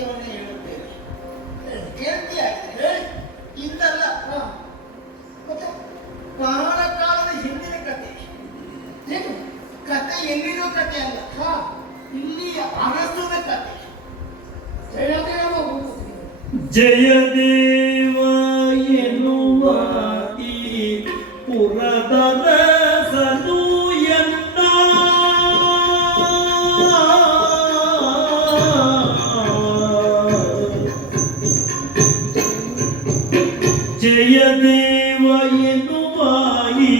ಸತ್ಯವನ್ನು ಹೇಳುತ್ತೇನೆ ಹೇಳಿ. ಇಂದಲ್ಲ ಮತ್ತೆ ಕಾಲ ಕಾಲದ ಹಿಂದಿನ ಕತೆ. ಏನು? ಕತೆ ಎಲ್ಲಿರೋ ಕತೆ ಅಲ್ಲ. ಇಲ್ಲಿಯ ಅರಸನ ಕತೆ. ಜಯದೇವ ಎನ್ನುವ ಪುರದರ ಜಯ ದೇವ ಎನ್ನುವ ಈ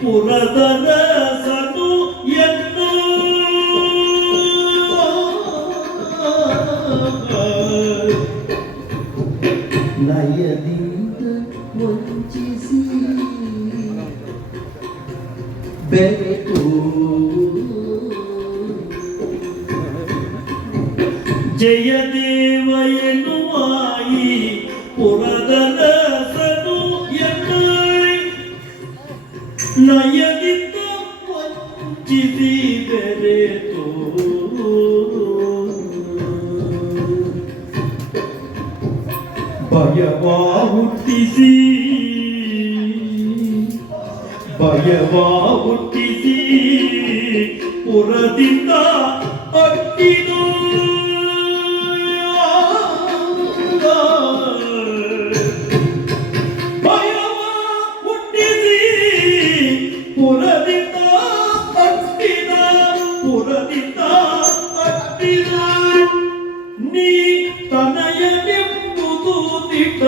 ಪುರದರ ಸನೂಯನ್ನ ನಯದಿಂದ ವಂಚಿಸಿ ಬೆರೆತು ಜಯ ದೇವ ಎನ್ನುವಾಯಿ ಪುರದರ ನಯದಿಂದ ವಂಚಿಸಿ ಬೆರೆತು ಭಯವಾ ಹುಟ್ಟಿಸಿ ಭಯವಾ ಹುಟ್ಟಿಸಿ ಪುರದಿಂದ ನೀ ತನಯನೆಂಬುದು ದಿಟ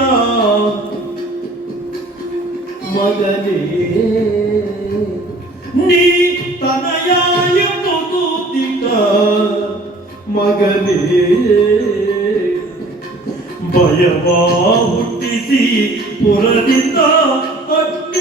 ಮಗನೇ ನೀ ತನಯ ಎಂಬುದು ದಿಟ ಮಗನೇ ಭಯವಾ ಹುಟ್ಟಿಸಿ ಪುರದಿಂದ ಅಟ್ಟಿದು